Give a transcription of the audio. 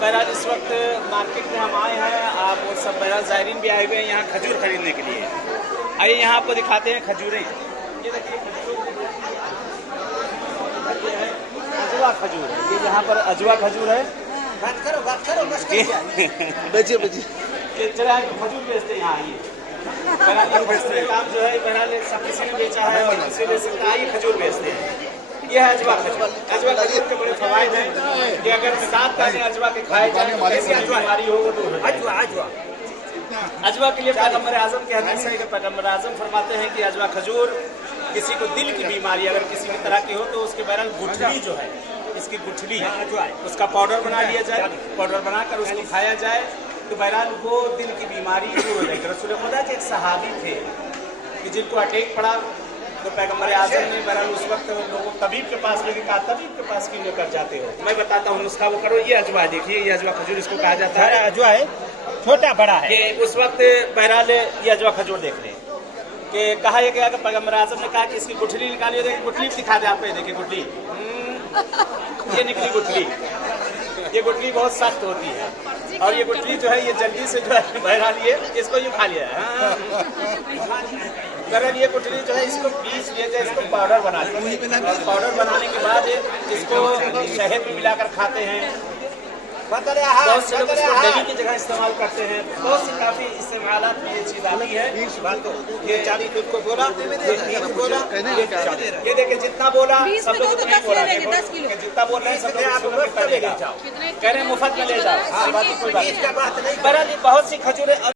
बहरहाल इस वक्त मार्केट में हम आए हैं, आप वो सब बहरहाल ज़ायरीन भी आए हुए हैं यहाँ खजूर खरीदने के लिए। आइए यहाँ आपको दिखाते हैं खजूरें। ये देखिए अजवा खजूर है, ये यहाँ पर अजवा खजूर है। बचिए बचिए खजूर बेचते हैं यहाँ। ये बहरहाल काम जो है बहरहाल सब किसी ने बेचा है और किसी बेच सकता है। ये खजूर बेचते हैं। ये है अजवा खजूर। अजवा खजूर के बड़े फवायद हैं कि अगर 7 दाने अजवा के खाए जाए तो कैसी बीमारी हो वो दूर हो जाए। अजवा के लिए पैगम्बर आजम के हदीस है कि पैगम्बर आजम फरमाते हैं कि अजवा खजूर किसी को दिल की बीमारी अगर किसी भी तरह की हो तो उसके बहरहाल गुठली जो है, इसकी गुठली है उसका पाउडर बना लिया जाए, पाउडर बनाकर उसको खाया जाए तो बहरहाल वो दिल की बीमारी दूर हो जाएगी। रसूल खुदा के एक सहाबी थे कि जिनको अटैक पड़ा तो पैगम्बर आजम ने बहरहाल उस वक्त लोगों तबीब के पास लेके कहा, तबीब के पास क्यों लेकर जाते हो, मैं बताता हूँ नुस्खा वो करो। ये अजवा देखिए, ये अजवा खजूर इसको कहा जाता है। अजवा है, छोटा बड़ा है। कि उस वक्त बहरहाल ये अजवा खजूर देख रहे कि कहा यह गया कि पैगम्बर आजम ने कहा कि इसकी गुठली निकालिए। देखिए गुठली दिखा दे आपको, देखिए गुठली, ये निकली गुठली। ये गुठली बहुत सख्त होती है और ये गुठली जो है ये जल्दी से जो है बहरहाल ये इसको यूँ खा लिया है। बहरहाल ये गुठली जो है इसको पीस लिया जाए, इसको पाउडर बना लिया और पाउडर बनाने के बाद इसको शहद में मिलाकर खाते हैं। बहुत से लोग इसको दही की जगह इस्तेमाल करते हैं। बहुत सी काफी इस्तेमालात में ये चीज आती है। ये 40 दूध को बोला, ये देखिए जितना बोला सब लोग उतना ही बोला, जितना बोल रहे हैं सब लोग कह रहे हैं मुफ्त में ले जाओ, बाकी कोई बात नहीं। बहरहाल बहुत सी खजूरें